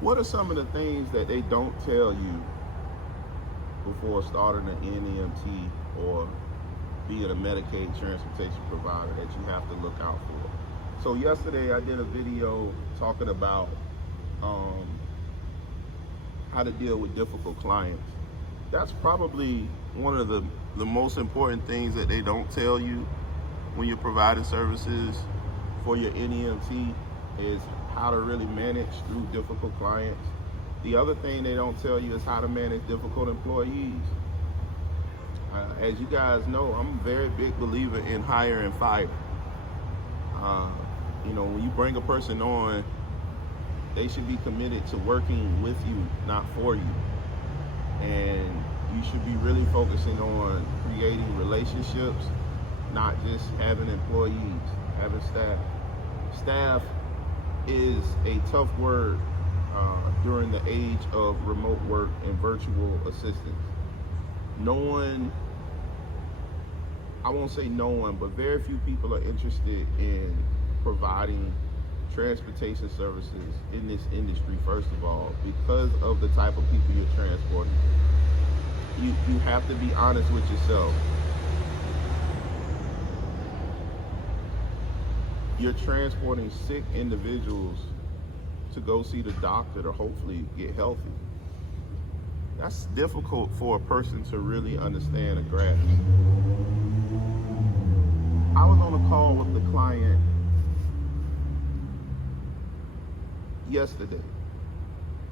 What are some of the things that they don't tell you before starting an NEMT or being a Medicaid transportation provider that you have to look out for? So yesterday I did a video talking about um, how to deal with difficult clients. That's probably one of the most important things that they don't tell you when you're providing services for your NEMT is how to really manage through difficult clients. The other thing they don't tell you is how to manage difficult employees. As you guys know, I'm a very big believer in hire and fire. Uh, when you bring a person on, they should be committed to working with you, not for you. And you should be really focusing on creating relationships, not just having employees, having staff. Staff is a tough word during the age of remote work and virtual assistance. No one, I won't say no one, but very few people are interested in providing transportation services in this industry, first of all, because of the type of people you're transporting. You have to be honest with yourself. You're transporting sick individuals to go see the doctor to hopefully get healthy. That's difficult for a person to really understand and grasp. I was on a call with the client yesterday,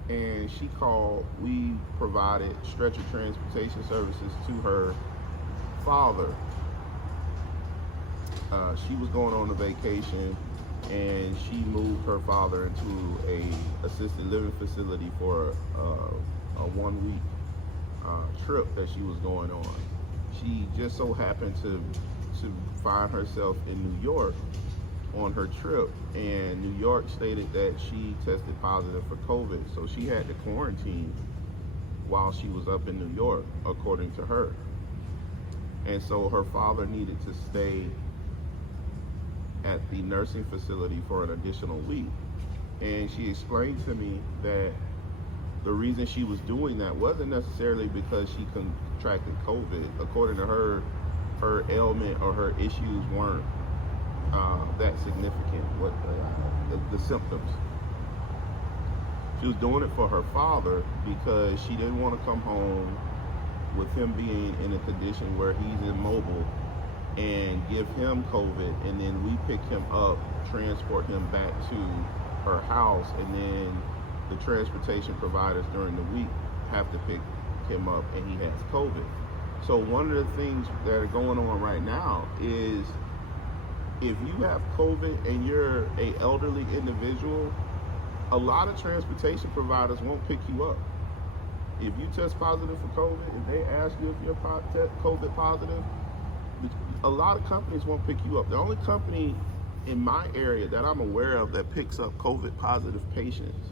and she called. We provided stretcher transportation services to her father. She was going on a vacation, and she moved her father into a assisted living facility for a 1 week trip that she was going on. She just so happened to find herself in New York on her trip, and New York stated that she tested positive for COVID, so she had to quarantine while she was up in New York, according to her. And so her father needed to stay at the nursing facility for an additional week. And she explained to me that the reason she was doing that wasn't necessarily because she contracted COVID. According to her, her ailment or her issues weren't that significant, what the symptoms. She was doing it for her father because she didn't want to come home with him being in a condition where he's immobile and give him COVID, and then we pick him up, transport him back to her house, and then the transportation providers during the week have to pick him up, and he has COVID. So one of the things that are going on right now is if you have COVID and you're an elderly individual, a lot of transportation providers won't pick you up. If you test positive for COVID, if they ask you if you're COVID positive, a lot of companies won't pick you up. The only company in my area that I'm aware of that picks up COVID positive patients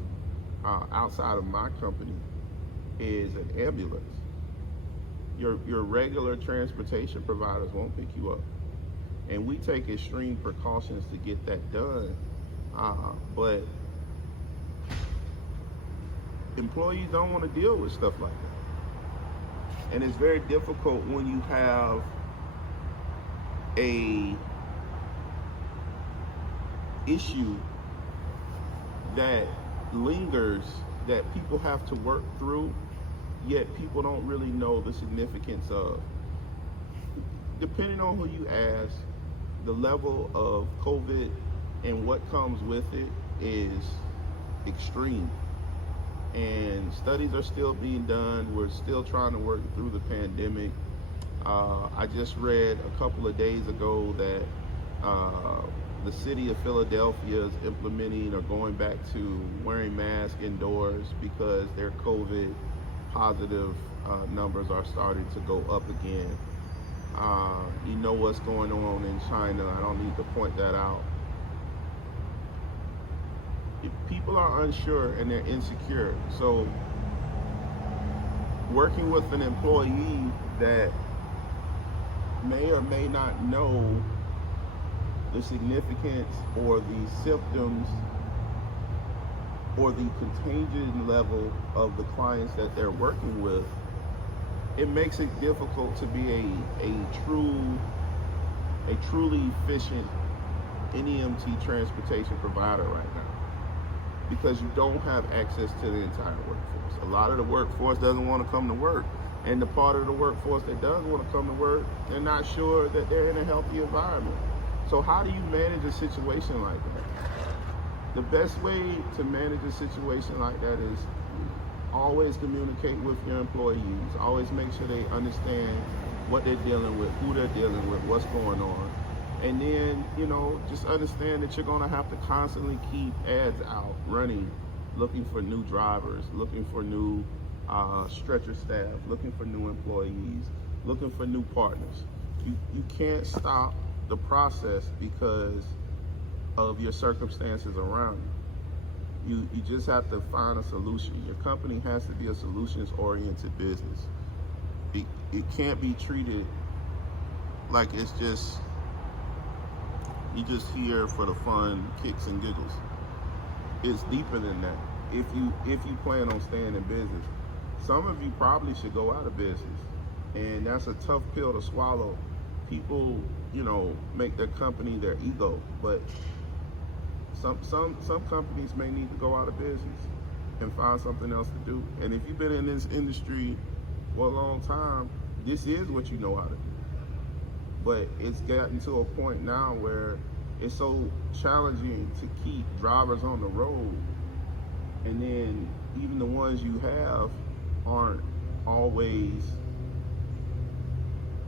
outside of my company is an ambulance. Your regular transportation providers won't pick you up. And we take extreme precautions to get that done. But employees don't want to deal with stuff like that. And it's very difficult when you have a issue that lingers, that people have to work through, yet people don't really know the significance of. Depending on who you ask, the level of COVID and what comes with it is extreme. And studies are still being done. We're still trying to work through the pandemic. I just read a couple of days ago that the city of Philadelphia is implementing or going back to wearing masks indoors because their COVID positive numbers are starting to go up again. You know what's going on in China. I don't need to point that out. If people are unsure and they're insecure, so working with an employee that may or may not know the significance or the symptoms or the contagion level of the clients that they're working with, it makes it difficult to be a truly efficient NEMT transportation provider right now, because you don't have access to the entire workforce. A lot of the workforce doesn't want to come to work, and the part of the workforce that does want to come to work, they're not sure that they're in a healthy environment. So how do you manage a situation like that? The best way to manage a situation like that is always communicate with your employees. Always make sure they understand what they're dealing with, who they're dealing with, what's going on. And then, just understand that you're going to have to constantly keep ads out running, looking for new drivers, looking for new stretcher staff, looking for new employees, looking for new partners. You can't stop the process because of your circumstances around you. You just have to find a solution. Your company has to be a solutions-oriented business. It can't be treated like it's just you just here for the fun, kicks and giggles. It's deeper than that. If you plan on staying in business, some of you probably should go out of business, and that's a tough pill to swallow. People, make their company their ego, but some companies may need to go out of business and find something else to do. And if you've been in this industry for a long time, this is what you know how to do. But it's gotten to a point now where it's so challenging to keep drivers on the road, and then even the ones you have aren't always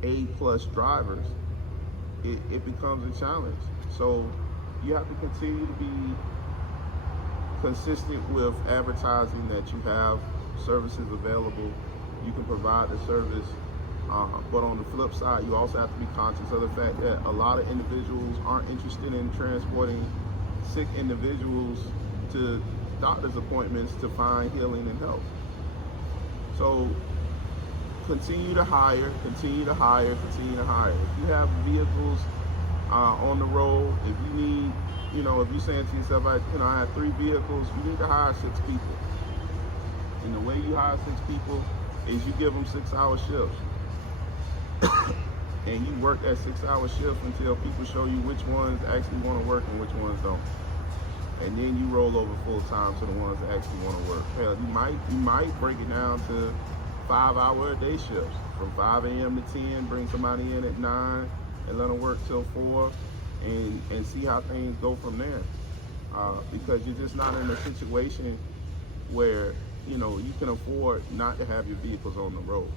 A+ drivers. It becomes a challenge. So you have to continue to be consistent with advertising that you have services available. You can provide the service, but on the flip side, you also have to be conscious of the fact that a lot of individuals aren't interested in transporting sick individuals to doctor's appointments to find healing and health. So continue to hire, continue to hire, continue to hire. If you have vehicles on the road, if you need, if you're saying to yourself, I have 3 vehicles, you need to hire 6 people. And the way you hire 6 people is you give them 6-hour shifts. And you work that 6-hour shift until people show you which ones actually want to work and which ones don't. And then you roll over full time to the ones that actually want to work. Hell, you might break it down to 5-hour day shifts from 5 a.m. to 10, bring somebody in at 9 and let them work till 4 and see how things go from there. Because you're just not in a situation where, you can afford not to have your vehicles on the road.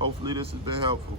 Hopefully this has been helpful.